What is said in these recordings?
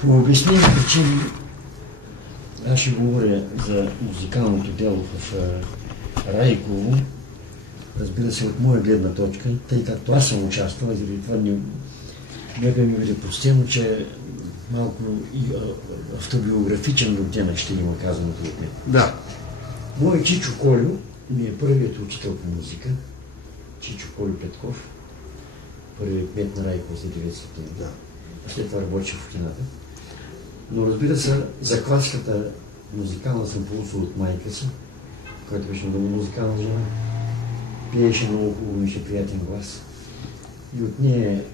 По обяснени причини аз ще говоря за музикалното дело в Райково, разбира се, от моя гледна точка, тъй както аз съм участвал, заради това нека ми бъде простено, че малко и автобиографичен оттенък ще има казаното от мен. Да. Мой Чичо Колю ми е първият учител по музика. Чичо Колю Петков, първият кмет на Райково за 9 септември. Да. След това работи в кината. Но разбира се, закваската музикална съм получил от майка си, която беше много музикална жена. Пиеше много хубаво, имаше приятен глас. И от нея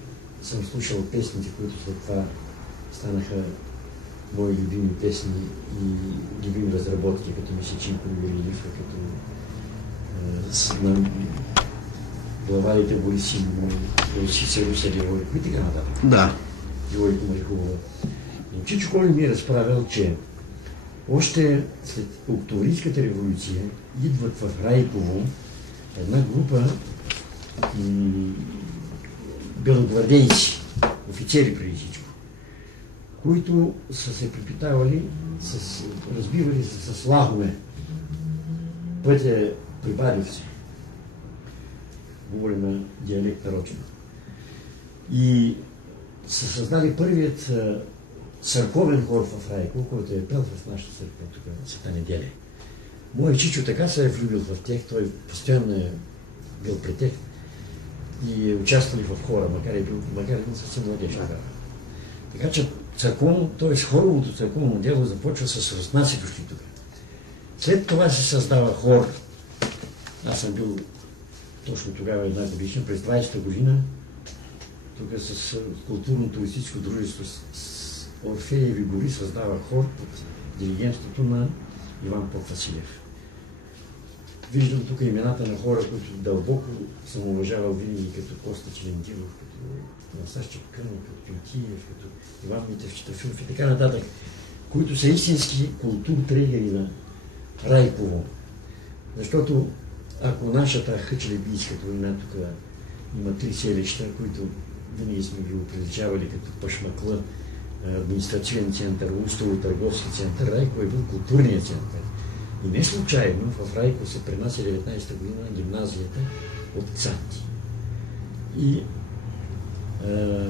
съм слушал песните, които след това станаха мои любими песни и любими разработки, като Месечинко Юрилифа, като Главарите Борисин, Русица Руселия, и така нататък. Да. Георгието Марихова. Но Чичо Колю ми е разправил, че още след Октомврийската революция идват в Райково една група белогвардейци, офицери преди всичко, които са се припитавали, разбивали се с лагове. Пътя при Бадевци. Говорим на диалект нарочен. И са създали първият църковен хор в Райково, който е пел в нашата църква, тук на Света неделя. Мой Чичо така се е влюбил в тях, той постоянно е бил при тях и е участвали в хора, макар и не съвсем младеж. Така че църковно, т.е. хоровото църковно дело започва с разнасящи тук. След това се създава хор. Аз съм бил точно тогава една годишна, през 20-та година, тук с културно-туристическо дружество с Орфееви гори създава хор под диригентството на Иван Поп-Василев. Виждам тук имената на хора, които дълбоко съм уважавал винаги, като Коста Челентилов, като Насаш Чепкънов, като Пинтиев, като Иван Митев Читафилов и така нататък, които са истински културтрегери на Райково. Защото ако нашата хъчлебийската война тук има 3 селища, които винаги сме ги оприличавали като Пашмакла, административен център, устово-търговски център, Райково е бил културният център. И не случайно в Райково се пренася 19-та година гимназията от Цанти. И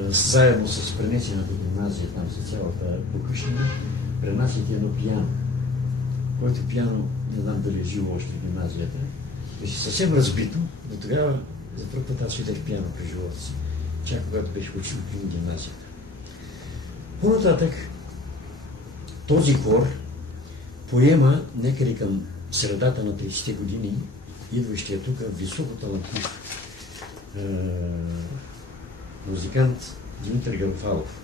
заедно с пренесената гимназия, там с цялата покушнина, пренасят едно пиано, което пиано, не знам дали е живо още в гимназията, беше съвсем разбито, но тогава за първ път аз видях пиано при живота си, чак когато беше учил в гимназията. По-нататък този хор поема някъде към средата на 30-те години идващия тук високоталантлив музикант Димитър Гарофалов.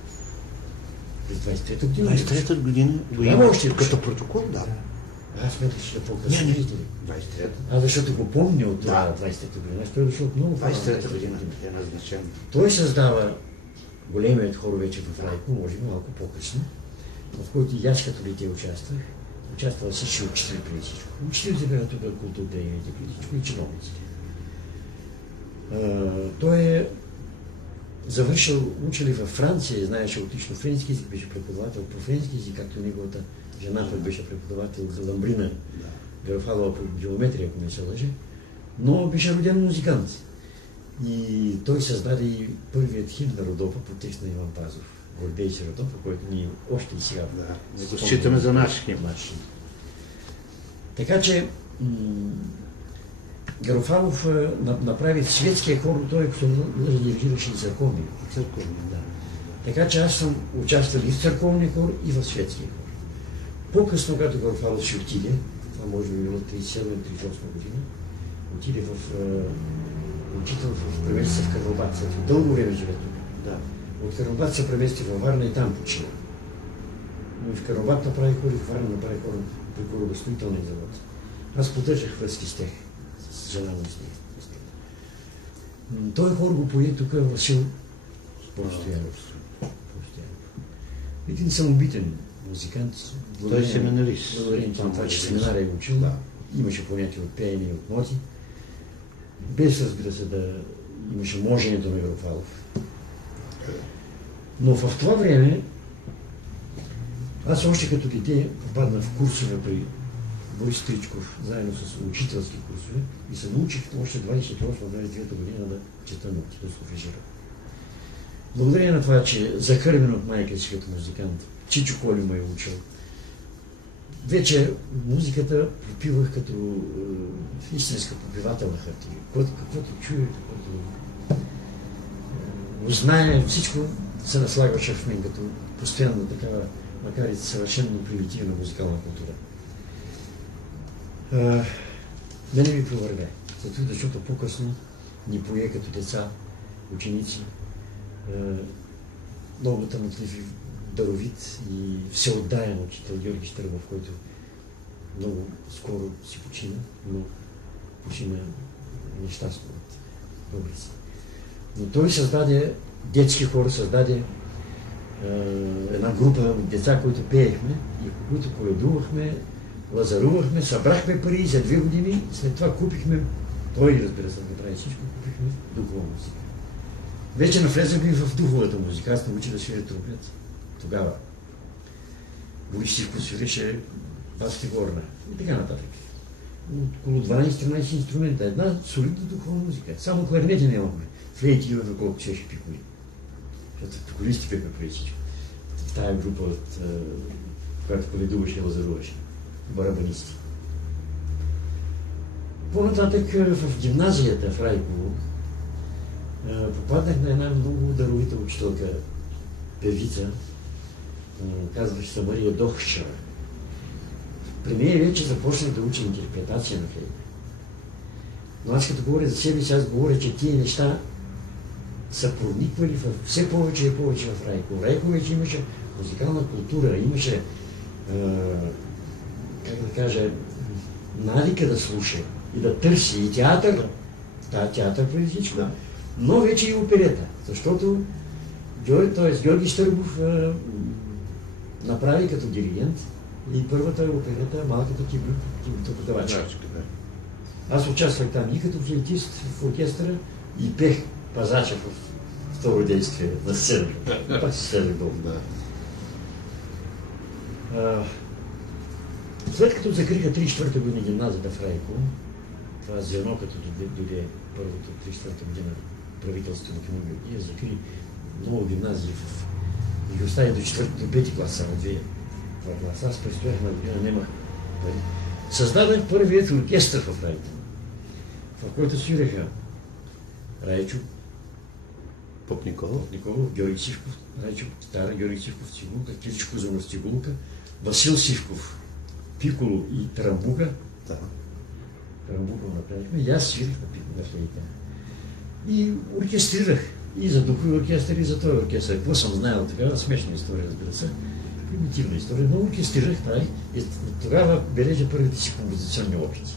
През 23-та година. 23-та година го има като протокол, да. Аз смятах, че по-късно. Не, 23-та. Защото го помня от 23-та година. Той е дошъл от много 23-та година е назначен. Той създава големият хор вече в Райково, може би малко по-късно, в който и аз като дете участвах. Участвал всички учители преди всичко. Учителите бяха тук културдейните преди всичко и чиновниците. Той е завършил учили във Франция, знаеше отлично френски език, беше преподавател по френски език, както неговата жена пък беше преподавател за Ламбрина Гарофалова по геометрия, ако не се лъже, но беше роден музикант. И той създаде и първият химн на Родопа по текст на Иван Пазов. Гордей си Родопа, който ние още и сега го считаме за наш химн. Така че Гарофалов направи светския хор, той дирижираше и църковния. Така че аз съм участвал и в църковния хор, и в светския хор. По-късно, когато Гарофалов ще отиде, това може би било 37-38 година, отиде в учител в преместица в Карнобат. Дълго време живе тук. Да. От Карнобат се премести във Варна и там почина. Но и в Карнобат направи хор, и в Варна направи хор при корабостроителния завод. Аз поддържах връзки с тях, с жена му с тях. Той хор го пое тук в Васил Постоянов. Един самобитен музикант. Той е семинарист. Благодарение това, че семинария е учил. Имаше понятие от пеене и от ноти. Без, разбира се, да имаше моженето на Гарофалов. Но в това време Аз още като дете попаднах в курсове при Борис Тричков, заедно с учителски курсове и се научих още 28-29 година да чета ноти, да солфежирам. Благодарение на това, че захърбен от майка си като музикант, Чичо Коли ме е учил, вече музиката попивах като истинска попивателна хартия. Каквото чуя, каквото узнае, всичко се наслагваше в мен като постоянно такава, макар и съвършенно примитивна музикална култура. Мене ми провърве, защото по-късно ни пое като деца, ученици, много талантлив и даровит и всеотдаен учител Георги Щърбов, който много скоро си почина, но почина нещастно от болница. Но той създаде детски хор, създаде една група деца, които пеехме и които коледувахме, лазарувахме, събрахме пари за 2 години, след това купихме, той разбира се направи всичко, купихме духова музика. Вече навлезахме в духовата музика, аз научи да свиря тромпет. Тогава Борис Сивков свиреше баски горна и така нататък. Около 12-13 инструмента, една солидна духова музика. Само кларнети нямахме. Флейти имахме колко чеши пиколи. Защото пиколисти бяхме преди всичко. В тая група, която коледуваше и лазаруваше. Барабанисти. По-нататък в гимназията в Райково попаднах на една много даровита учителка, певица, казваше се Мария Дохчева. При нея вече започнах да уча интерпретация на флейта. Но аз като говоря за себе си, аз говоря, че тия неща са прониквали все повече и повече в Райково. Райково вече имаше музикална култура, имаше, как да кажа, навика да слуша и да търси и театър, театър преди всичко, но вече и оперета, защото Георги Щърбов направи като диригент и първата оперета Малката тигротоподавачка. Аз участвах там и като флейтист в оркестъра и пех пазача в второ действие на сцена. Пак се седах долу. След като закриха 34-та година гимназията в Райково, това звено, като дойде първото 34-та година правителство на Кимонгио, закри много гимназии и ги остави до 4-5 клас, само 2 класа. Аз престоях на година, нямах пари. Създадах първият оркестър в Райково, в който свиреха Райчо Попниколов, Георги Сивков, Райчо китара, Георги Сивков цигулка, Кирчо Кузанов цигулка, Васил Сивков пиколо и тарамбука. Тарамбука направихме и аз свирих на флейта. И оркестрирах и за духови оркестър, и за този оркестър. Какво съм знаел тогава? Смешна история, разбира се. Примитивна история, но оркестрирах това и тогава бележа първите си композиционни опити.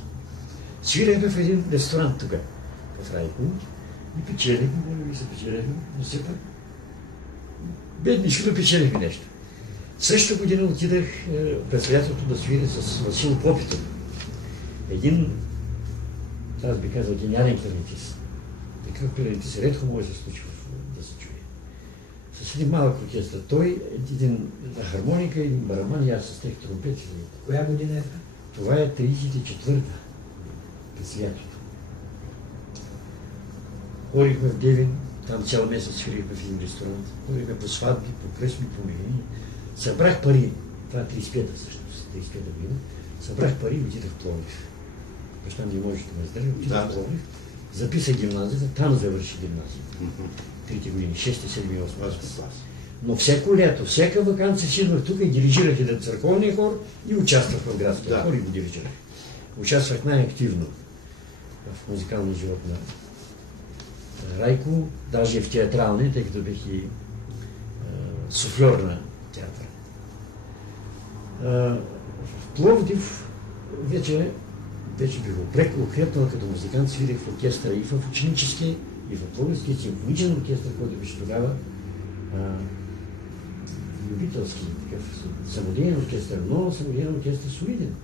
Свирихме в един ресторант тук, в Райково, и печелихме, и се печелихме, но все пак бедничко да печелихме нещо. Същата година отидах предприятието да свиря с Васил Попитов. Един, аз би казал, гениален кларнетист. Такъв кларнетист редко може да се случи да се чуе. С един малък оркестър. Той, един на хармоника, един барабан и аз с тех тромпет. Коя година е това? Това е 34-та. През лятото. Ходихме в Девин, там цял месец свирихме в един ресторант. Ходихме по сватби, по кръсми, по мигрени. Събрах пари, това е 35-та всъщност, 35-та година. Събрах пари и отидах в Пловдив. Баща ми можеше да ме издържа, отидах в Пловдив. Записах гимназията, там завърши гимназията. 3 години, 6, 7 и 8 клас. Но всяко лято, всяка ваканция си идвах тук и дирижирах един църковния хор и участвах в градския хор и го дирижирах. Участвах най-активно в музикалния живот на Райково, даже и в театралния, тъй като бях и суфльор на театъра. В Пловдив вече бих укрепнал като музикант, свирих в оркестъра и в ученически, и в Пловдивския симфоничен оркестър, който беше тогава любителски, такъв самодеен оркестър, но самодеен оркестър солиден.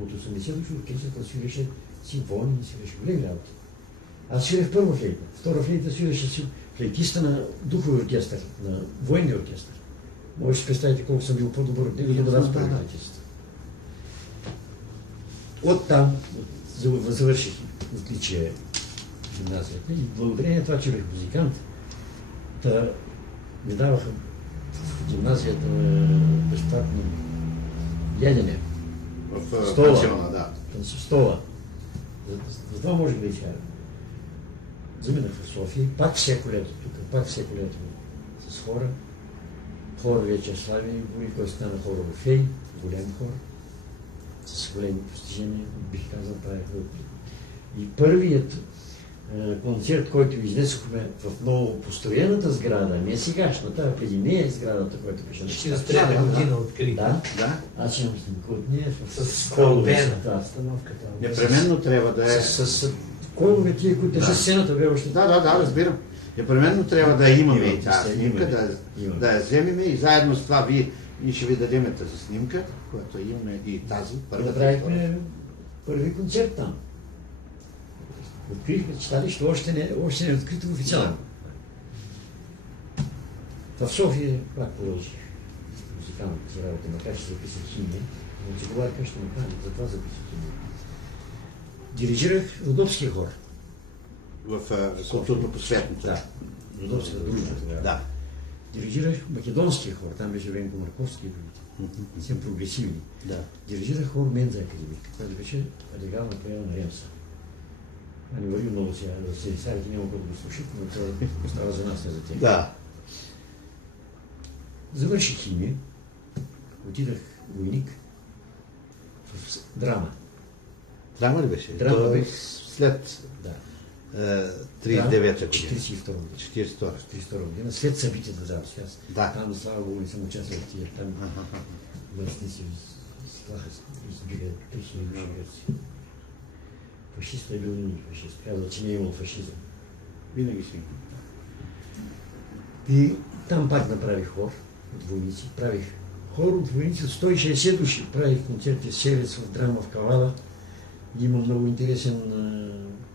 От 80-то оркестърът свиреше симфонии, свиреше големи работи. Аз свирих първа флейта, втора флейта свиреше флейтиста на духови оркестър, на военния оркестър. Може да си представите колко съм бил по-добър от него, да бъда в правителството. Оттам завърших отличие в гимназията и благодарение на това, че бях музикант, ми даваха в гимназията безплатно ядене. В стола. пансиона, да. В стола. За това можех да изкарам. Заминах в София, пак всяко лято тук, пак всяко лято с хора. Хор вече славен, който стана хора в Фей, голям хор, с големи постижения, бих казал, правихме. И първият концерт, който изнесохме в много построената сграда, не сегашната, а преди нея сградата, която беше на 43-та година откри. Да, Да. аз имам снимка от нея С колбената установката. Непременно трябва да е... С колове тия, които държа сцената, бе още. Да, разбирам. Непременно трябва да имаме и тази имаме. снимка, да я вземем и заедно с това ние ще ви дадем тази снимка, която имаме и тази, първата. Направихме първи концерт там. Открихме читалище, още не е открито официално. В София пак продължих музикалната си работа, макар че записах химия, но се говоря как ще направим, затова записах химия. Дирижирах Родопския хор. В културно-просветното. Да, Родопската дружба тогава. Да. Дирижирах Македонския хор, там беше Венко Марковски и другите. Съм прогресивни. Да. Дирижирах хор Менза академик, която беше легална проява на Ремса. Не върви много сега, да се сарите няма какво да го слушат, но това остава за нас, не за тях. Да. Завърших химия, отидах войник в драма. Драма ли беше? Драма беше. След Да. 39-та година. 42 година. 42 година, след събитията за аз. Да. Там, слава Богу, не съм участвал в тия. Там мърсници стлаха, избиха 3000 души. Фашист е бил ни фашист. Казва, че не е имал фашизъм. Винаги си. И там пак направих хор от войници. Правих хор от войници от 160 души. Правих концерти с Шевец в драма в Кавала. И има много интересен,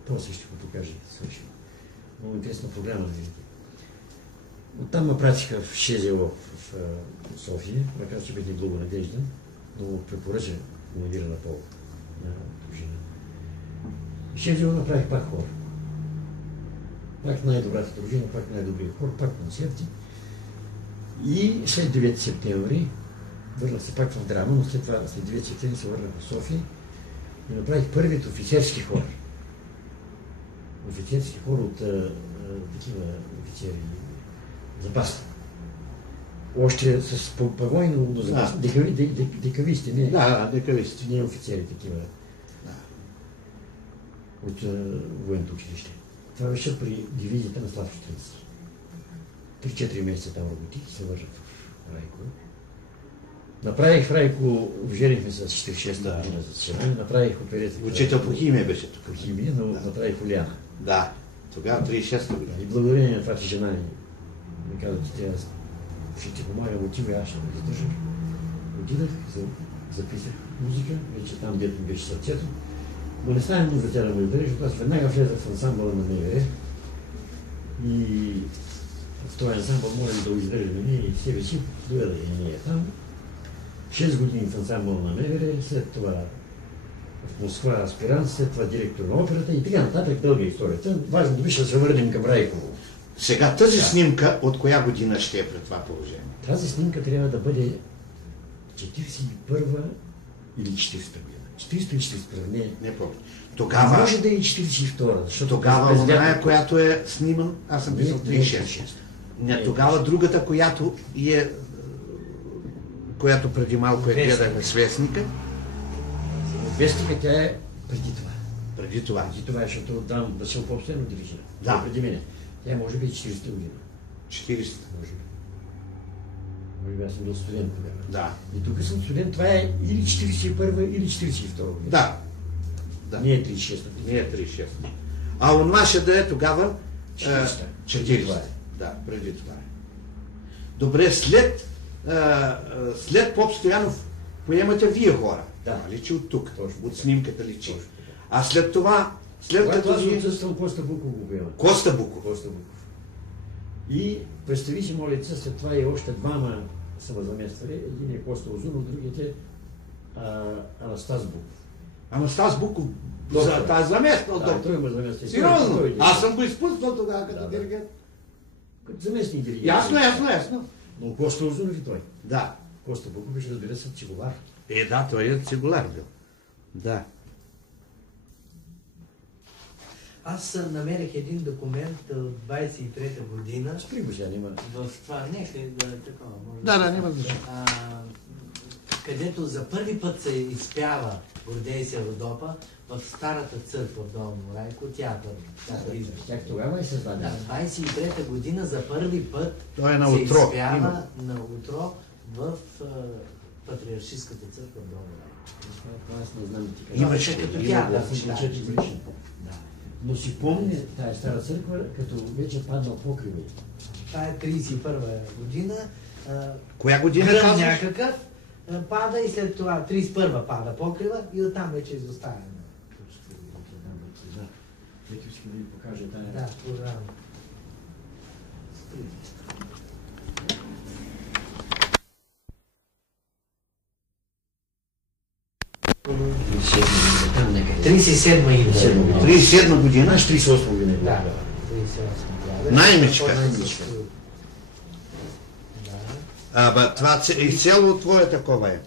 после ще го покажа, свършим. Много интересна програма. Оттам ме пратиха в Шезело в София, макар че бях неблагонадежден, но му препоръча командира на пол на дружина. В Шезело направих пак хор. Пак най-добрата дружина, пак най-добрият хор, пак концерти. И след 9 септември върнах се пак в драма, но след това, след 9 септември се върнах в София и направих първият офицерски хор. Офицерски хор от такива офицери запас. Още с пагони, но запас. Декависти, не. Да, декависти. Не офицери такива. От военното училище. Това беше при дивизията на Славчо Трински. 3-4 месеца там работих и се вържах в Райко. Направих в Райко, женихме се с 46-та година за сиране, направих оперета. Учител по химия беше тук. По химия, но направих Оляна. Да, тогава 36-та година. И благодарение на това, че жена ми каза, че тя ще ти помагам, отивай, аз ще ме издържам. Отидах, записах музика, вече там, дето ми беше сърцето. Но не става ми за тя да ме издържа, защото аз веднага влезах в ансамбъла на МВР. И в този ансамбъл можем да го издържаме ние и себе си, доведа и ние там. 6 години в ансамбъл на МВР, след това в Москва аспирант, след това директор на операта и така нататък, дълга историята. Важното беше да се върнем към Райково. Сега тази снимка от коя година ще е пред това положение? Тази снимка трябва да бъде 41-а или 40-та година. 40-та и 41-та, Не помня. Тогава... Може да е 42-та, защото... Тогава оная, която е сниман, аз съм писал 36. Не, тогава другата, която е... която преди малко гледахме с вестника. Вестника тя е преди това. Преди това. Преди това, защото там Васил Попстен дирижира. Да. Преди мене. Тя може би 40-та година. 40-та. Може би. Може би аз съм бил студент тогава. Да. И тук съм студент, това е или 41-та, или 42-та година. Да. Да. Не е 36-та. Не е 36-та. А онова ще да е тогава... 40-та. 40-та. Да, преди това е. Добре, след Поп Стоянов поемате вие хора. Да. Личи от тук, Точно. от снимката личи. Точно. А след това, Когато аз отсъствам, Коста Буков го поема. Коста Буков. Коста Буков. И представи си, моля, след това и още двама са ме замествали. Един е Коста Озунов, другите Анастас Буков. Анастас Буков Доктор. заместил Да, доктор. той ме замести. Сериозно? Той е Аз съм го изпуснал тогава като Да. диригент. Като заместник диригент. Ясно. Но Коста Озунов и той. Да. Коста Буков беше, разбира се, цигулар. Да, той е цигулар бил. Да. Аз намерих един документ от 23-та година Спри го сега, няма. в това, нека да е такова. Може Да, няма значение. където за първи път се изпява Гордей се Родопа в старата църква в Долно Райко, театър. Тях тогава е създадена. Да, 23-та година за първи път Той е на се утро. изпява Има. на утро в Патриаршийската църква в Долно Райко. Това аз не знам да ти кажа. Имаше като театър. Аз съм 4 годишен. Да. Но си помня тая стара църква, като вече паднал покрива. Това е 31-та година. Коя година Гръм казваш? някакъв пада и след това 31-та пада покрива и оттам вече изоставя. Ето искам да ви покажа тая. Да, програма. Там някъде. 37-ма идва. 37 година. Знаеш, 38 година. Да, 38-ма. Наймичка. Наймичка. Аба, това изцяло твое такова е.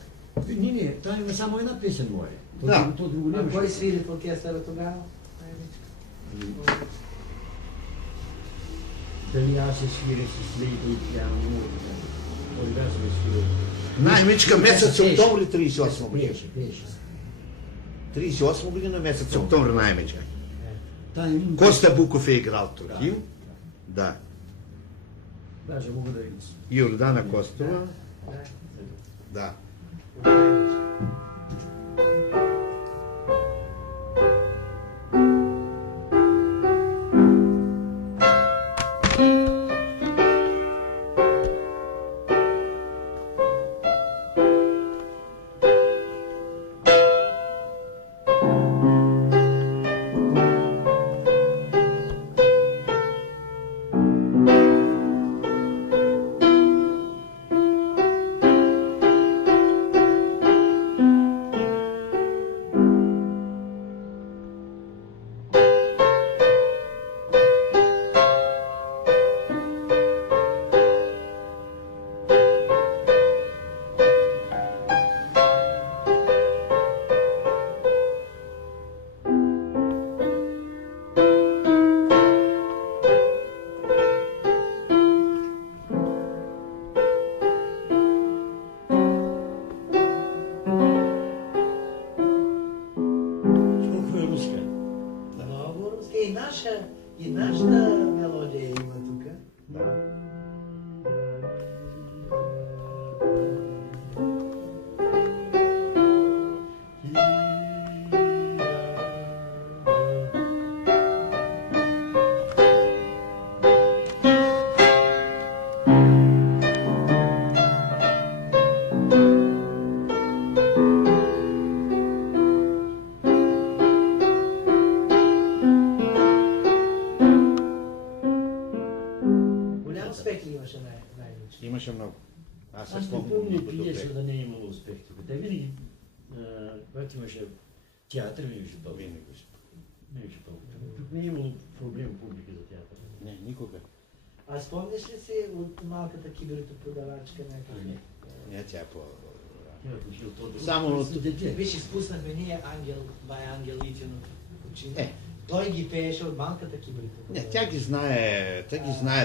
Не, там има само една песен моя. Да. То друго А нямаше. кой свири в оркестъра тогава? Дали аз се свиря с лейка и пиано, не мога да кажа. Тогава съм свирил. Наймичка месец Пееше. октомври 38 година. Пееше. 38 година месец октомври наймичка. Там има... Коста Буков е играл Трохим. Да. Даже мога да ги... Йордана Костова. Да. И нашата мелодия има тук. Имаше много. Аз се Аз не спомням помня много пиеса добре. да не е имало успех. Те винаги, когато имаше театър, ми имаше толкова. Винаги. Не имаше толкова. Тук не е имало проблем публика за театър. Не, никога. А спомняш ли си от малката киберитопродавачка някакъв? Не. Не, тя е по... Тя е отишла то Само друго, от- дете. Виж, изпуснахме ние Ангел, бай Ангел Итин от очи. Той ги пееше от малката киберитопродавачка. Не, тя ги знае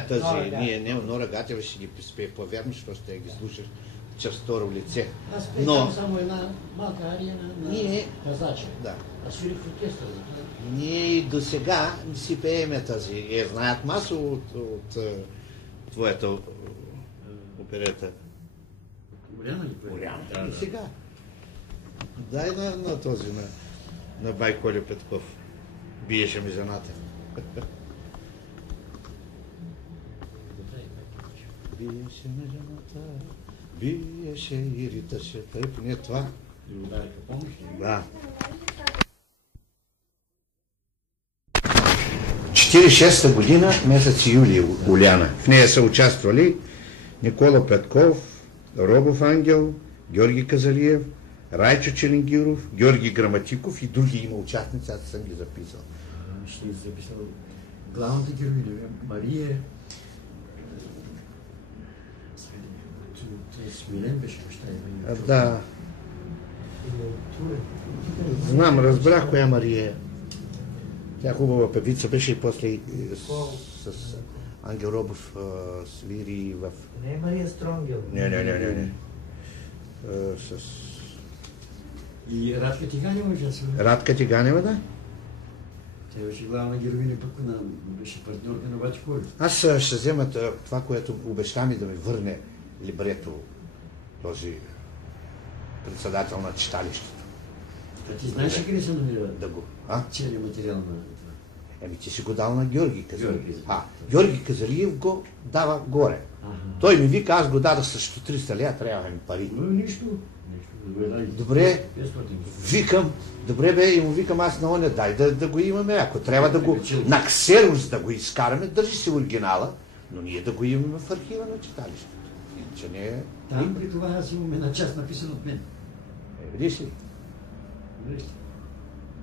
тази. Нора Гатева. Ние, Нора Гатева ще ги спее по-вярно, защото ще ги слушаш чрез второ лице. Аз Но- пех само една малка ария на Ние- казача. Да. Аз свирих в оркестър. затова. Ние и до сега не си пееме тази. Знаят масово от твоята оперета. Голяма ли? Голяма. Да, И да. сега. Дай на този, на бай Коля Петков. Биеше ми жената. Биеше ме жената, биеше и риташе. Тъй поне това. И удариха, помниш ли? Да. 46-та година, месец юли, Уляна. В нея са участвали Никола Петков, Робов Ангел, Георги Казалиев, Райчо Челенгиров, Георги Граматиков и други има участници, аз съм ги записал. Ще ги записал главната героиня, Мария. Смилен беше баща и Да. Знам, разбрах коя Мария е. Тя хубава певица беше и после с Ангел Робов свири в... Не е Мария Стронгел. Не. С... И Радка Тиганева участва. Радка Тиганева, да. Тя беше главна героиня, пък беше партньорка на Бати Колев. Аз ще взема това, което обеща ми да ми върне либрето, този председател на читалището. А ти знаеш ли къде се намира? Да го. Целият материал на това? Еми ти си го дал на Георги Казалиев. Георги. Георги Казалиев го дава горе. Той ми вика, аз го дада срещу 300 лева, трябва ми пари. Нищо. Добре, викам, добре бе, и му викам аз на оня, дай да го имаме, ако трябва да го на ксерос да го изкараме, държи си оригинала, но ние да го имаме в архива на читалището. Иначе не е... Там при това аз имам една част написана от мен. Видиш ли?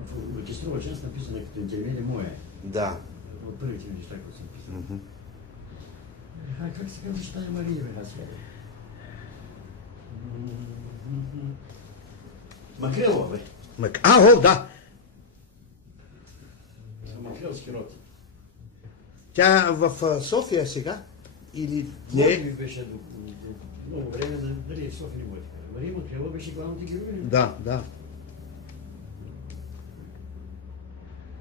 В оркестрова част написана като интервюер моя е. Да. От първите ми неща, които съм писал. Как се казва, ще Мария, бе, аз Макрелова, бе. Да. Макрелски род. Тя в София сега? Или Не ми беше до много време, дали в София не бъде. Мария Макрелова беше главната героиня. Да.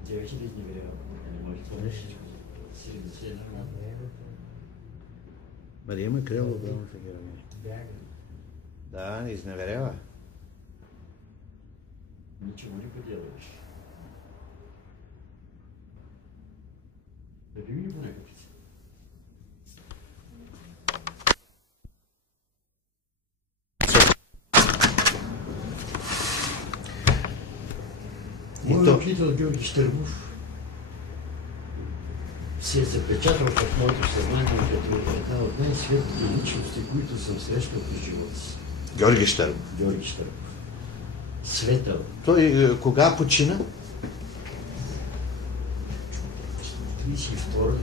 Тя вече не изневерява. Не може това нещо. Мария Макрелова, главната героиня. Да, не изневерява. Ничего не поделаешь. Да ви не понякога. Моят учител Георги Щърбов се е запечатал в моето съзнание като една от най-светлите личности, които съм срещал в живота си. Георги Щърбов. Георги Щърбов. Светъл. Той кога почина? 32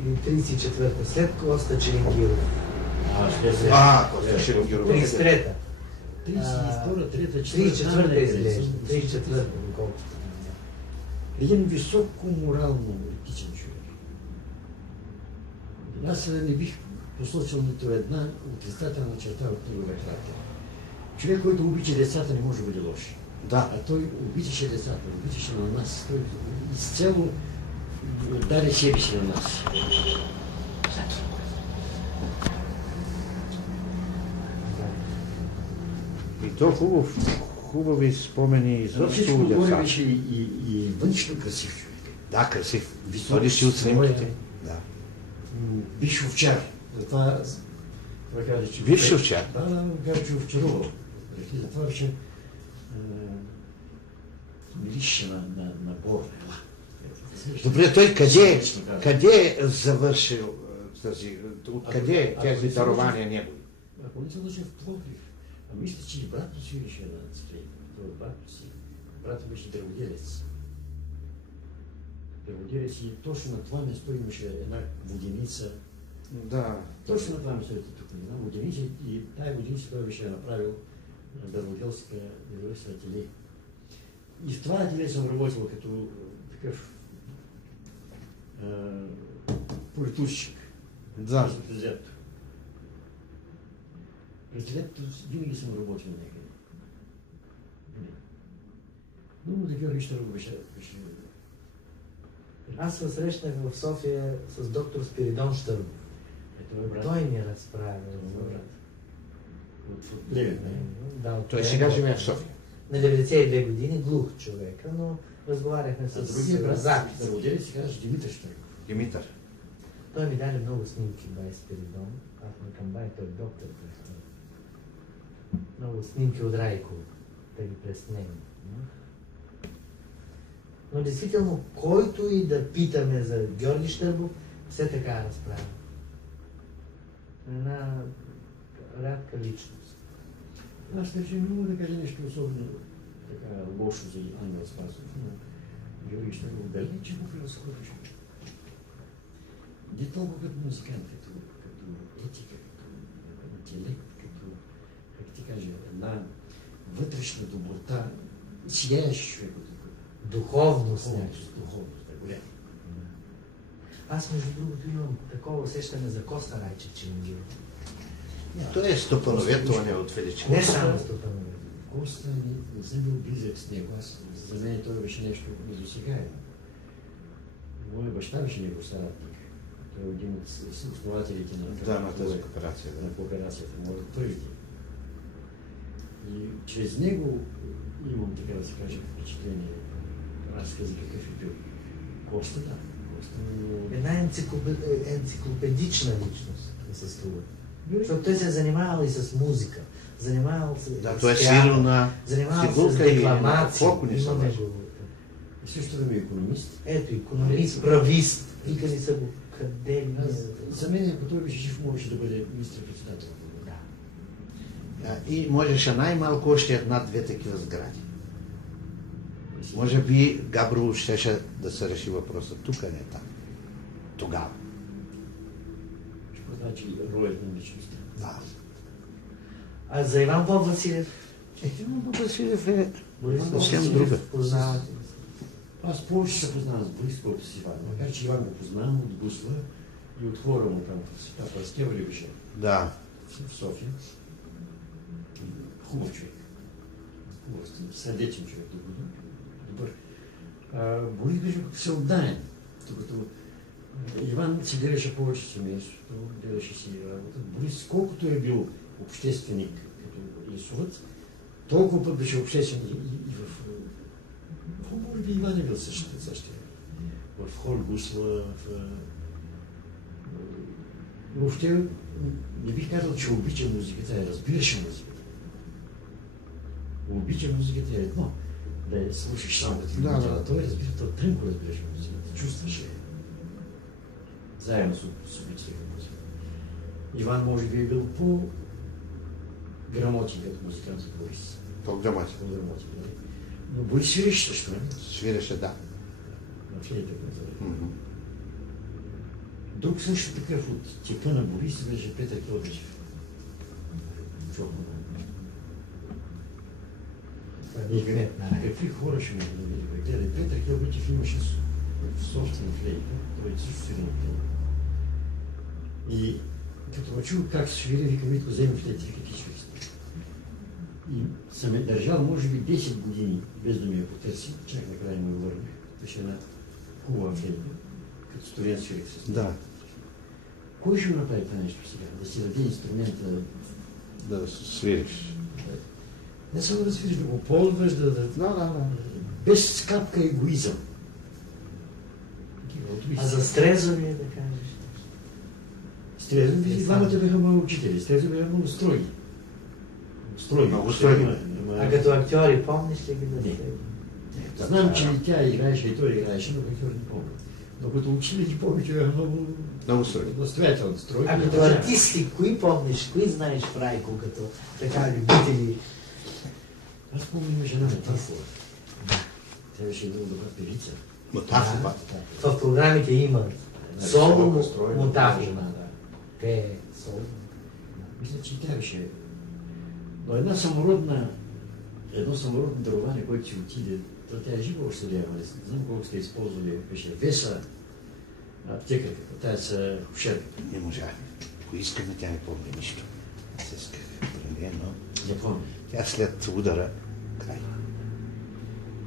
или 34-та, след Коста Челенгиров. Коста Челенгиров. 33-та. 32-та, 3-та, 34-та изглежда. 34-та, доколкото. Един високо морално етичен човек. Аз не бих посочил нито една отрицателна черта от неговия характер. Човек, който обича децата, не може да бъде лош. Да. А той обичаше децата, обичаше на нас. Той изцяло даде себе си на нас. И то хубави спомени за всичко отгоре беше и външно красив човек. Да, красив. Висок, си от снимките. Да. Биш овчар. Затова каза, че... Биш овчар? Да, каза, че овчарувал. Затова беше мирише на бор. Добре, той къде е завършил тази... Откъде е тези дарования негови? Ако не се лъжа в Пловдив, мисля, че и брат му свиреше на стрейка. Това брат си. Брат беше дърводелец. Дърводелец и точно на това место имаше една воденица. Да. Точно на това место е тук. Една воденица и тая воденица той беше направил дърводелска ателие. И в това ателие съм работил като такъв политушчик. Да. През лятото. През лятото винаги съм работил някъде. Но да Георги Щърбов беше... Аз се срещнах в София с доктор Спиридон Щърбов. Той ми разправя. От Левен, да? Той сега живее в София. На 92 години, глух човека, но разговаряхме с другия брат, запис. дърводелец се казваш Димитър Щърбов. Димитър. Той ми даде много снимки, бай Спиридон. Аз му към бай, той доктор. Много снимки от Райко, да ги преснем. Но действително, който и да питаме за Георги Щърбов, все така разправя. Една рядка личност. Аз не мога да кажа нещо особено така лошо за Ангел Спасов, но Георги Штангов далече го превъзходеше. Не толкова като музикант, като етика, като интелект, като, как ти кажа, една вътрешна доброта, сияеш човек от това. Духовност, Духовност, да, голяма. Аз, между другото, имам такова усещане за Коста Райче, че не бива. Той е стопановетоване от Величко. Не само стопанове. Коста не съм бил близък с него. За мен той беше нещо недосегаемо. Моя баща беше негов съратник. Той е един от основателите на тази кооперация. На кооперацията, може от първите. И чрез него имам, така да се каже, впечатление, разкази какъв е бил. Коста, да. Една енциклопедична личност ми се струва. Защото той се е занимавал и с музика. Занимавал се той е свирил на фигурка и декламация. Имаме го. И също да ми е икономист. Ето, икономист, правист. Викали са го къде ли. За мен, ако той беше жив, можеше да бъде министър-председател. И можеше най-малко още една-две такива сгради. Може би Габрово щеше да се реши въпроса. Тук не там. Тогава. Какво значи ролята на личността? Да. А за Иван Боб Василев? Иван Боб Василев е съвсем друга. Познавате. Аз повече се познавам с Борис, колкото с Иван. Макар че Иван го познавам от Гусла и от хора му там в Света Парскева ли беше? Да. В София. Хубав човек. Хубав, сърдечен човек. Добър. Борис беше всеотдаен. Докато Иван си гледаше повече семейството, гледаше си работа. Борис, колкото е бил общественик като рисуват, толкова път беше обществен и в може би Иван е бил същия. В хор Гусла, въобще не бих казал, че обича музиката, разбираше музиката. Обича музиката е едно. Да я слушаш само да. Той разбира, той тънко разбираше музиката, чувстваше. Заедно с обичата музика. Иван може би е бил по-грамотен като музикант за Борис. По-грамотен. Но Борис свиреше също, не? Свиреше, да. На флейта. Друг също такъв от типа на Борис беше Петър Кьодичев. Какви хора ще ме гледа? Петър Кьодичев имаше собствена флейта, той също свири на флейта. И като ме чул как свири, вика, Митко, вземи флейта, вика, ти свири. И съм е държал, може би, 10 години, без да ми я потърси, чак накрая му я върнах. Беше една хубава флейта, като студент свирих с. Да. Кой ще го направи това нещо сега? Да си даде инструмента? Да свириш. Не само да свириш, да го ползваш, да. Без капка егоизъм. А за Стрезо ли е да кажеш? Стрезо, вижди, двамата бяха много учители. Стрезо бяха много строги. Много строги. А като актьори, помниш ли ги да сте? Знам, че и тя играеше, и той играеше, но актьори не помня. Но като учили ги повече бяха много строги. настоятелно строги. А като артисти, кои помниш, кои знаеш в Райко, като така любители? Аз помня има жена Метафора. Тя беше много добра певица. Мотафова. В програмите има соло Мотафова. Те соло. Мисля, че и тя беше. Но едно самородно дарование, което си отиде, то тя е жива още лева. Не знам колко сте използвали. Беше Веса, аптеката, тая са хушерката. Не можа. Ако искаме, тя не помни нищо. Аз исках, но... Не помня. Тя след удара, край.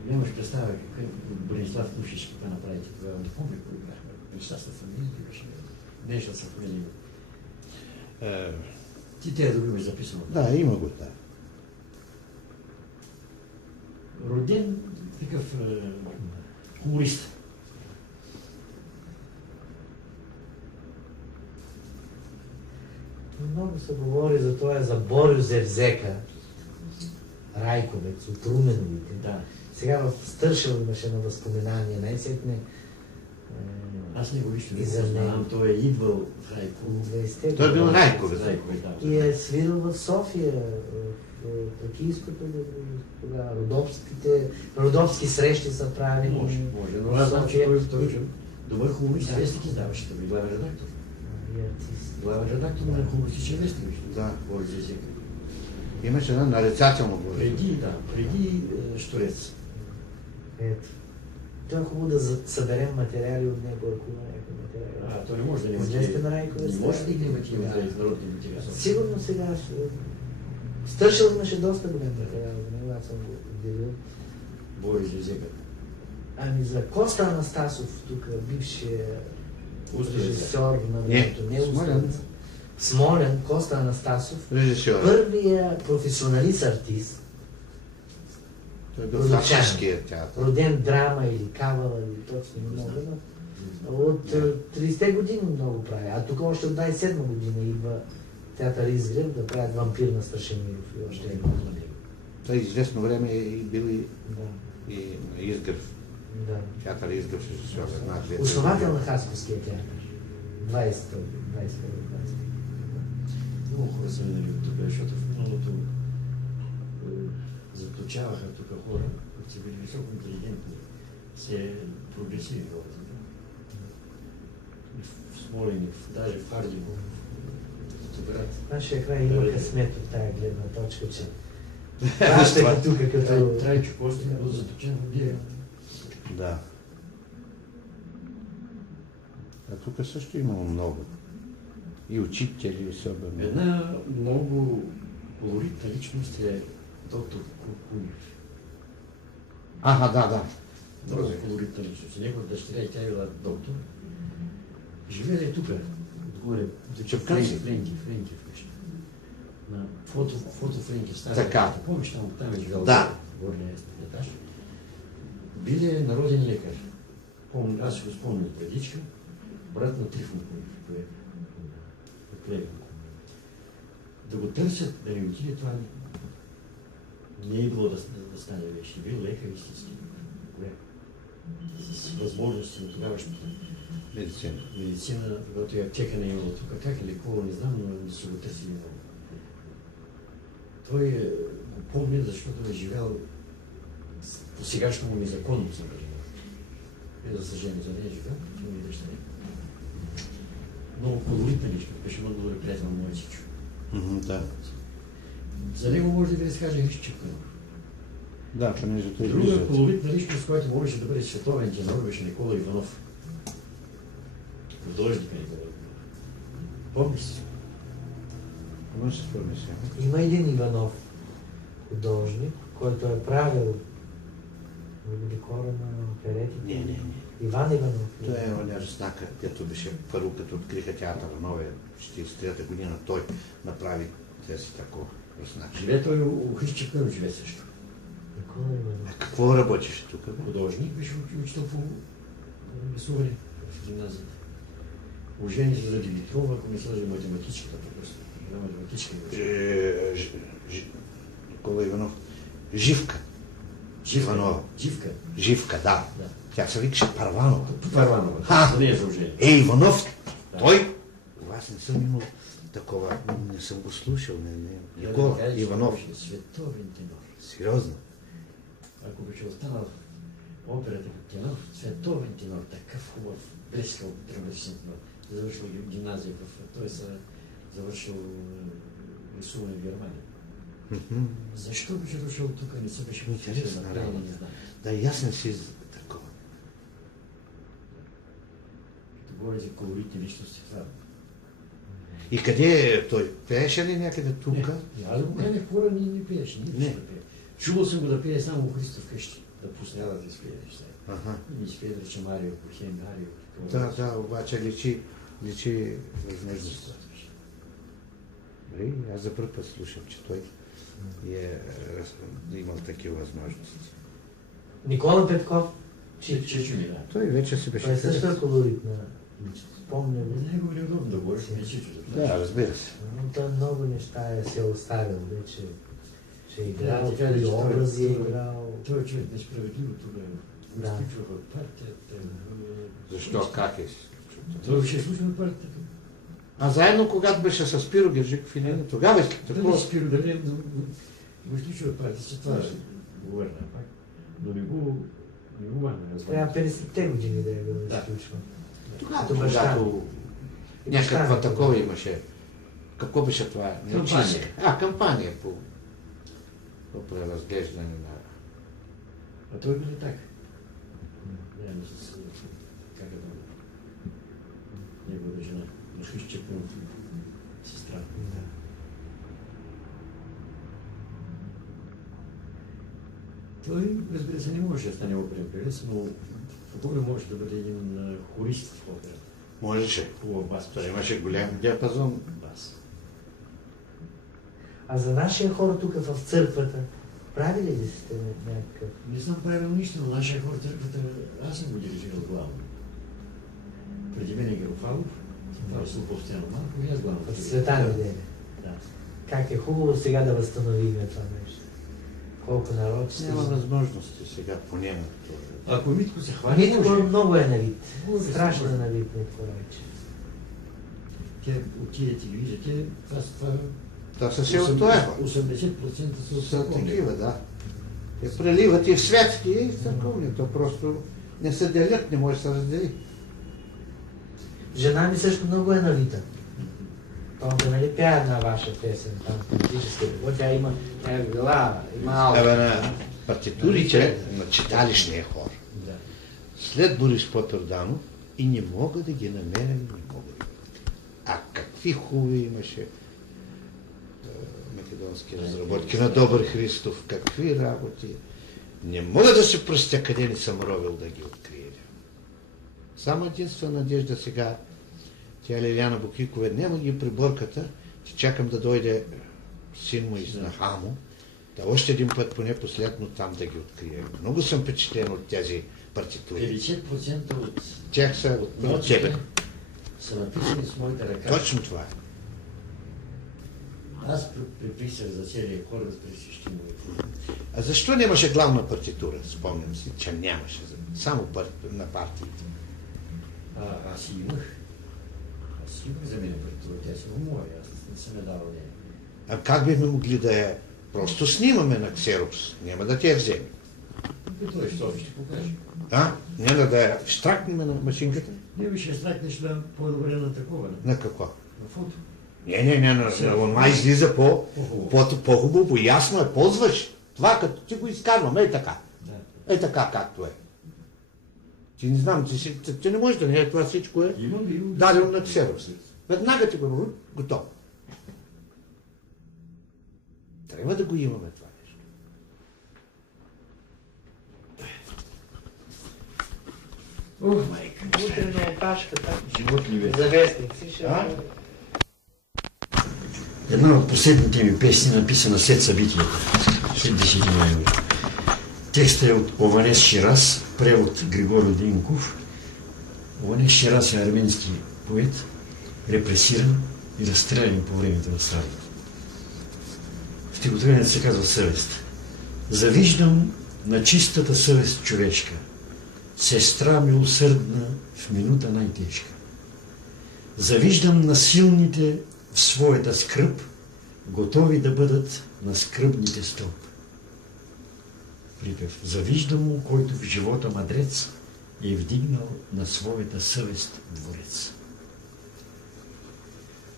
Нямаш представа какъв Борислав Кушиш какво направите тогава. Не помня кой бяхме. Нещастна фамилия беше. Нещо са фамилия. Ти те да го имаш записано. Да, има го, да. Роден такъв хуморист. Много се говори за това, за Борю Зевзека, Райковец, от Руменовите. Да. Сега в Стършел имаше на възпоменание, най-сетне Аз не го виждам, И за знам, той е идвал в Райко. Той е бил Райковец. Да. И е свирил в София, в Тракийското, тогава родопски срещи са правени. Може, но аз знам, че той е добър хуморист, вестник издаваше, той главен редактор. И артист. Главен редактор на хумористичен вестник. Да. Бори за езика. Имаше една нарицателно говори. Преди Штурец. Ето. Това е хубаво да съберем материали от него, ако има някакви материали. Той не може да има Известен Райковец. Не може да има такива народни материали. Сигурно сега Стършил имаше доста голям материал за него, аз съм го отделил. Бори за езика. Ами за Коста Анастасов, тук бившия режисьор на времето, не Смолен. Смолен, Коста Анастасов, Режисьор. първия професионалист артист, Той е бил в Африкския театър. роден драма или кавала, или точно не мога, но от 30-те години много прави. А тук още от 27 година идва театър Изгрев да правят вампир на Страшимиров и още едно на него. Той известно време е и бил и Да. на Изгрев. Да. Театър Изгрев режисьор. Основател на Хасковския театър. 20 Много хора са минали от тук, защото в миналото заточаваха тук хора, които са били високо интелигентни, се прогресиви хората. В Смолин, даже в Ардино, в Добрат. Нашия край има късмет от тая гледна точка, че пращаха тук като... Трайчо Костин е бил заточен в Бирия. Да. А тук също имало много. И учители особено. Една много колоритна личност е доктор Кукунев. Да. Много колоритна личност. Негова дъщеря и тя е била доктор. Живее тук, отгоре. Чепканци? Френки вкъщи. На фото Френки стара. Така. Помниш, там е живел. Да. Горния етаж. Бил е народен лекар. Аз си го спомням от предичка. Брат на Трифон Кунев. Да го търсят, да не отиде, това не е било да стане вече. Бил лекар истински. С възможности на тогавашната медицина, когато и аптека не е имало тук. Как е лекувал, не знам, но не са го търсили много. Той го помни, защото е живял по сегашному незаконно събрание. За съжаление, за нея е живял, като ми дъщеря. Много колоритна личност, беше много добре приятел на моя Сичо. Да. За него може да ви разкаже Мишо Чепканов. Да, понеже той Друга колоритна личност, която можеше да бъде световен тенор, беше Никола Иванов. Художника Никола Иванов. Помниш си? Може да се спомня сега. Има един Иванов, художник, който е правил хора на оперетите. Не. Иван Иванов. Той е оня знака, дето беше първо, като откриха театъра новия, 43-та година, той направи тези такова знак. Живее той у Христо Чепканов, живее също. Никола Иванов. Какво работиш тук? Художник, беше учител по рисуване в гимназията. Ожени се за Димитрова, ако не сложи математичката, просто. Математичка Никола Иванов. Живка. Иванова. Живка, да. Тя се викаше Парванова. Парванова, за нея за ожени. Иванов, той? Аз не съм имал такова, не съм го слушал. Никола Иванов. Световен тенор. Сериозно? Ако беше останал операта като тенор, световен тенор, такъв хубав, блескал драматичен тенор. Завършил гимназия, той се завършил рисуване в Германия. Защо беше дошъл тук, не се беше интересна работа. не знам. Да, ясен си за такова. Като говори за колоритни личности, това. И къде е той? Пееше ли някъде тук? Не, аз го канех хора, не пееше, не пее. Чувал съм го да пее само у Христо вкъщи, да пусне да изпее неща. И изпее да рече Марио, Кохен, Марио. Да, обаче личи възможност. Аз за първ път слушам, че той е имал такива възможности. Никола Петков. Чичо ми, да. Той вече се беше... Той също е колоритна личност. Помня го. Него е удобно да говориш, не Чичо. Да, разбира се. Но той много неща се е оставил вече. Че е играл, така ли, и че образи е той- играл. Той човек несправедливо тук Да. изключваха от партията. Защо? Как е? Това ще изключва от партията. А заедно, когато беше с Спиро Герджиков и Ленин, тогава е Дали Спиро, дали го изключва от партията, че това говоря пак. Но не го махна. Трябва 50-те години да е било Да. изключван. Тогава, Като баща. когато някаква такова имаше. Какво беше това? Кампания. Кампания по преразглеждане на... А той били так. Заедно с как е това? Неговата жена. На Хрищепун, сестра. Да. Той, разбира се, не можеше да стане оперен певец, но Богу може да бъде един хорист в опера. Можеше. Хубав бас. Той имаше голям диапазон. Бас. А за нашия хор тук в църквата, правили ли сте някакъв? Не знам правилно нищо, но нашия хор църквата, аз съм го дирижирал главно. Преди мен е Герофалов, това е Слуповстяно малко и аз главно. В Света неделя. Да. Как е хубаво сега да възстановим това нещо. Колко народ ще... Няма възможности сега по него. Ако Митко се хвали, Митко може. много е навит. Може, Страшно може. е навит Митко Ройче. Те от тия телевизия, това Това са си от това. 80% са от Са църковни. такива, да. Те преливат и в светски, и в църковни. То просто не се делят, не може да се раздели. Жена ми също много е навита. Тонка, нали, пя една ваша песен, там, политическа любов, тя е била, има алба. Абе, на партитурите на читалищния хор. Да. След Борис Потърданов и не мога да ги намеря, не мога да ги. А какви хубави имаше македонски разработки на Добър Христов, какви работи. Не мога да се простя къде не съм ровил да ги открия. Само единствена надежда сега, тя Лиляна Букикова, няма ги приборката, че чакам да дойде син му и снаха му, да още един път, поне последно, там да ги открия. Много съм впечатлен от тези партитури. 50% от Тях са от тебе. са написани с моята ръка. Точно това е. Аз приписах за целия хор да присъщи му. А защо нямаше главна партитура? Спомням си, че нямаше. Само на партиите. Аз имах. Аз имах за мен партитура. Тя си го моя. Аз не съм я давал нея. А как бихме могли да я просто снимаме на ксерокс? Няма да ти я вземе. Той ще покаже. Няма да я штракнем на машинката? Не би ще стракнеш да по-добре на такова. На какво? На фото. Не, на онма излиза по-хубаво, по-ясно е, ползваш. Това като ти го изкарваме, е така. Да. Е така, както е. Ти не знам, ти не можеш да не е, това всичко е Имам. дадено на ксерокс. Веднага ти го готово. Трябва да го имаме това нещо. Ох, майка. Утре на опашката. Живот ли бе? Завестници ще... Една от последните ми песни, написана след събитието, след 10 ноември. Текстът е от Ованес Шираз, превод Григорий Динков. Ованес Шираз е арменски поет, репресиран и разстрелян по времето на Сталин. Стихотворението се казва Съвест. Завиждам на чистата съвест човешка, сестра милосърдна в минута най-тежка. Завиждам на силните в своята скръб, готови да бъдат на скръбните стълб. Припев. Завиждам му, който в живота мъдрец е вдигнал на своята съвест дворец.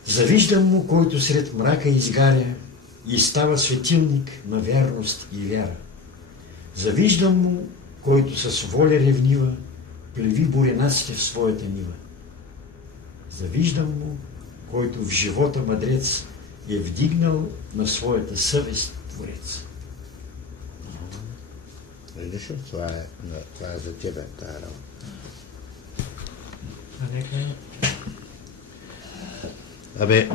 Завиждам му, който сред мрака изгаря и става светилник на вярност и вяра. Завиждам му, който с воля ревнива плеви буренаците в своята нива. Завиждам му, който в живота мъдрец е вдигнал на своята съвест творец. Видиш ли? Това е за тебе, тая работа. А нека... Абе,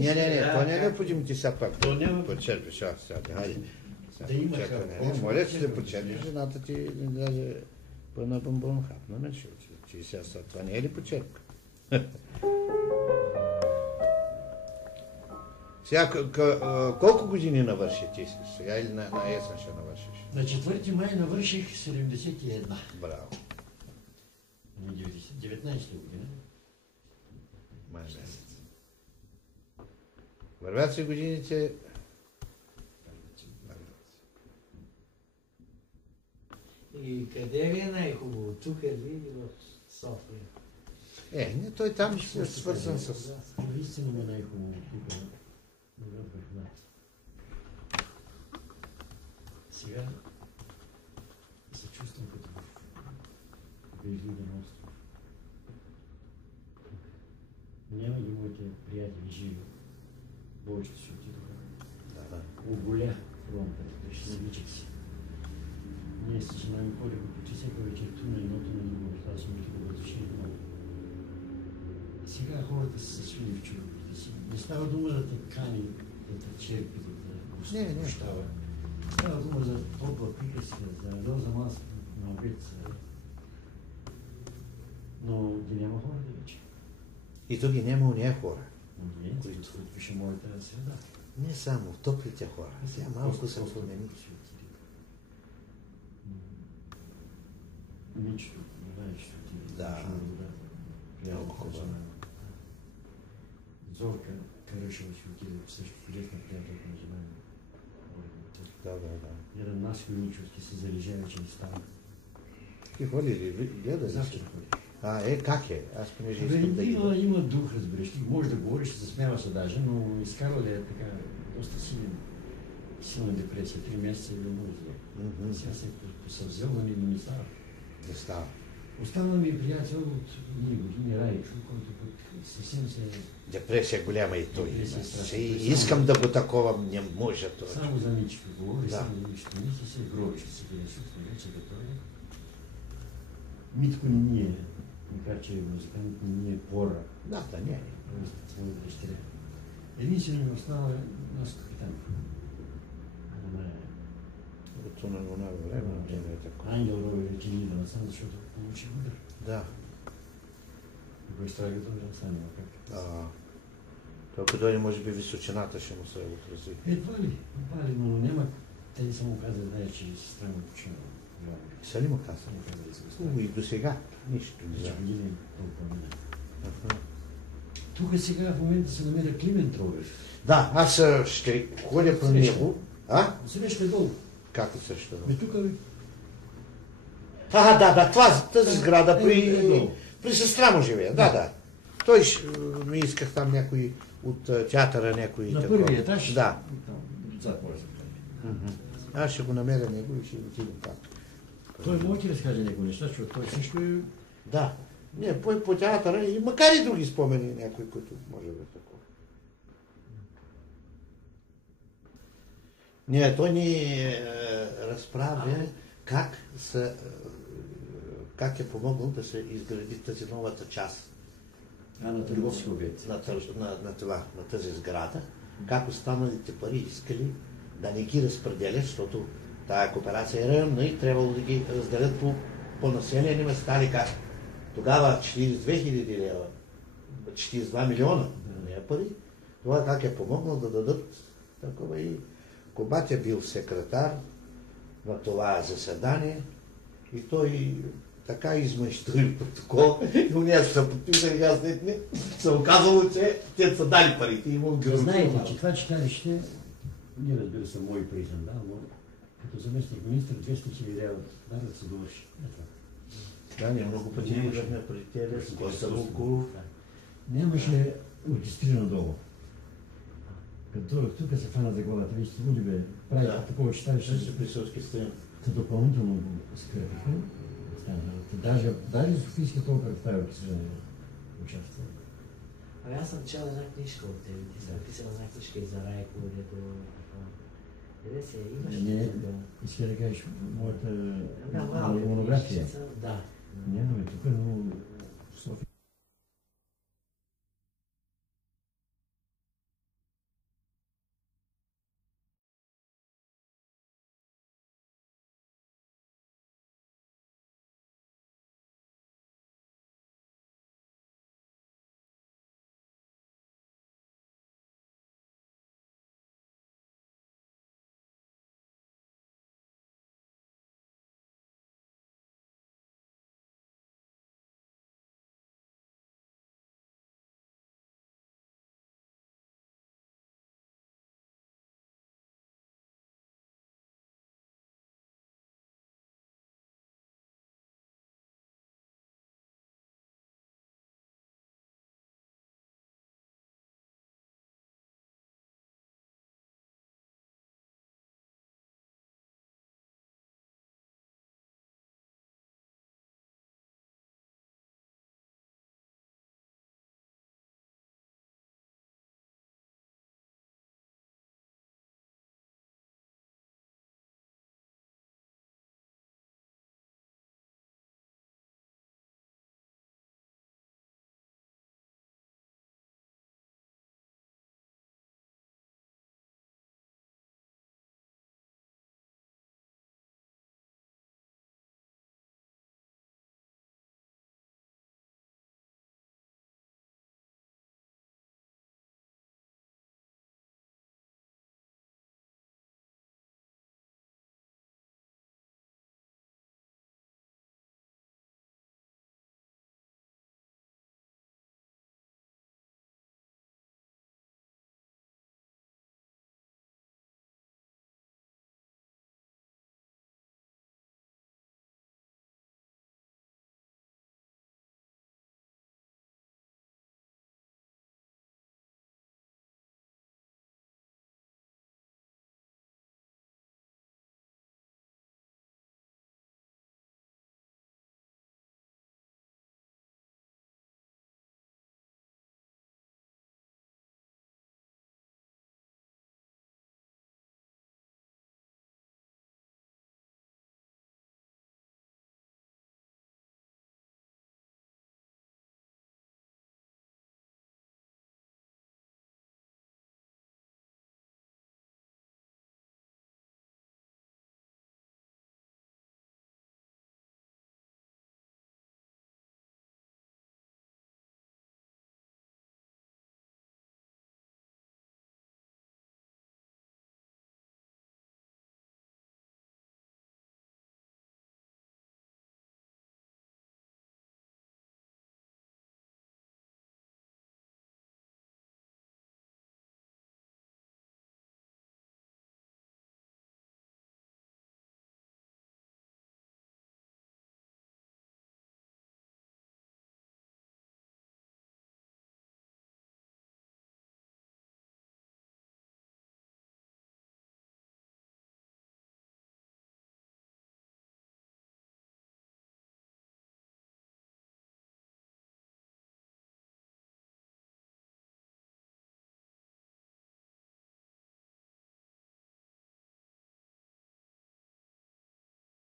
Не, то не е необходимо ти сега пак То няма- почерпиш. Сега, хайде. Да има Моля ти да почерпиш, жената ти даже по една бомбон хапна, ме ще учи. Сега това не е ли почерпка? Сега, колко години навърши ти сега или на есен ще навършиш? На 4 май навърших 71. Браво. 19 година. Май месец. Вървят си годините. И къде ви е най-хубаво? Тук е ли или в София? Не, той там ще е свързан с... Истина ми е най-хубаво тук. На върховата. Сега се чувствам като в безлюден остров. Няма ги моите приятели живи. Повечето ще отидоха. Оголя фронта, беше се вичах си. Ние с жена ми ходихме почти всяка вечер ту на едното на друго. Това сме такива въздушни много. Сега хората са се свили в чувствите си. Не става дума да те кани, да те черпи, да те гощава. Става дума за топла приказка, за доза маска на обед. Но ги няма хората вече. И то ги няма у нея хора. Не, които пише моята среда. Не само, топлите хора. Сега малко са промени. Ничето, не знаеш, що ти Да. Много хубаво. Зорка Карашева си отиде също чудесна приятелка на жена ми. Да. Един Наско Ничовски се залежава, че не става. Ти ходи ли? Гледа ли? Завчера ходи. Как е? Аз понеже искам да идвам. Има дух, разбираш. Ти може да говориш, се засмява се даже, но изкарва ли е така доста силна депресия. 3 месеца или много зле. Сега се посъвзел, но не става. Не става. Остана ми приятел от ние години Райчо, който пък съвсем се... Депресия голяма и той. Депресия страшна. Искам да го такова, не може това. Само за Мичка говори, Да. само за Мичка. Мисля се гробище си гледаше, вече да той. Митко не е, макар че е музикант, не е пора. Да, не е. Своята дъщеря. Единствено ми остава нас капитан. От на време, не е така. Ангел роби рече ни да насам, защото получи удар. Да. Го изтрагато да настане, как. Толкова дойде, може би, височината ще му се отрази. Едва ли, но няма. Те само каза, знае, че сестра му починала. Са ли му каза? Само каза да се го става. И до сега нищо не Вече знае. години толкова мина. Тук сега в момента се намира Климент Тровев. Да, аз ще ходя по него. Среща долу. Как от среща? Тук ви. Тази сграда при сестра му живее. Да. Той ми исках там някой от театъра, някой На такова. първия етаж? Да. Зад може да кажа. Аз ще го намеря него и ще отидем там. Той може да разкаже някои неща, защото той също е... Да. Не, по театъра и макар и други спомени някои, които може да е такова. Не, той ни разправя как е помогнал да се изгради тази новата част. На търговски обект. На тази сграда. Как останалите пари искали да не ги разпределят, защото тая кооперация е районна и трябвало да ги разделят по населени места, ли как. Тогава 42 000 лева, 42 милиона, не е пари. Това как е помогнал да дадат такова и Кобат е бил секретар на това заседание и той така измъщри протокол и у нея са подписали, аз не се оказало, че те са дали парите и му ги знаете, че това читалище, ние разбира се, мои признан, да, но като заместник министр 200 000 лева да се довърши. Да, ние много пъти не можехме при тези, Коста Луков. Нямаше оркестрирано долу. Като тук се фана за главата, вижте, люди бе, правят такова читалище. Ще се присъски стрим. Та допълнително го скрепиха. Даже Софийския толкова в тази оркестриране участва. Аз съм чел една книжка от тебе. Ти си написал една книжка и за Райко, дето... Къде се имаш? Не, иска да кажеш моята монография. Да. Нямаме тук, но